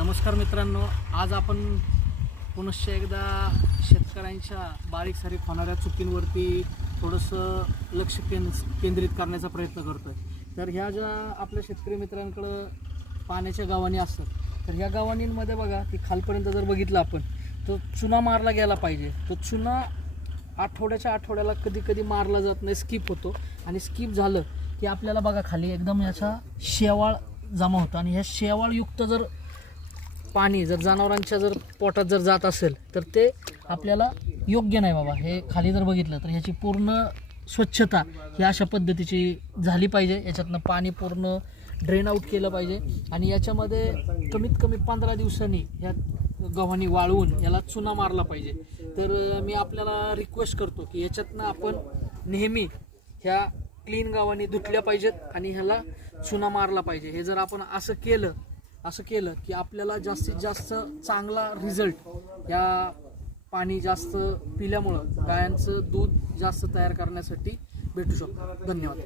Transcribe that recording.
नमस्कार मित्रांनो, आज आपण पुनश्च एकदा शेतकऱ्यांच्या बारीक सारीक होणाऱ्या चुकींवरती थोडंसं लक्ष केंद्रित करण्याचा प्रयत्न करतो आहे। तर ह्या ज्या आपल्या शेतकरी मित्रांकडं पाण्याच्या गावाणी असतात, तर ह्या गावाणींमध्ये बघा की खालपर्यंत जर बघितलं आपण तर चुना मारला गेला पाहिजे। तो चुना आठवड्याला कधी कधी मारला जात नाही, स्किप होतो आणि स्किप झालं की आपल्याला बघा खाली एकदम याचा शेवाळ जमा होतो आणि ह्या शेवाळयुक्त जर पाणी जर जनावरांच्या जर पोटात जर जात असेल तर ते आपल्याला योग्य नाही बाबा। हे खाली जर बघितलं तर ह्याची पूर्ण स्वच्छता ही अशा पद्धतीची झाली पाहिजे। याच्यातनं पाणी पूर्ण ड्रेन आउट केलं पाहिजे आणि याच्यामध्ये कमीत कमी 15 दिवसांनी ह्या गव्हाणी वाळवून याला चुना मारला पाहिजे। तर मी आपल्याला रिक्वेस्ट करतो की याच्यातनं आपण नेहमी ह्या क्लीन गव्हाणी धुतल्या पाहिजेत आणि ह्याला चुना मारला पाहिजे। हे जर आपण असं केलं की आपल्याला जास्तीत जास्त चांगला रिझल्ट या पाणी जास्त पिल्यामुळं गायांचं दूध जास्त तयार करण्यासाठी भेटू शकतो। धन्यवाद।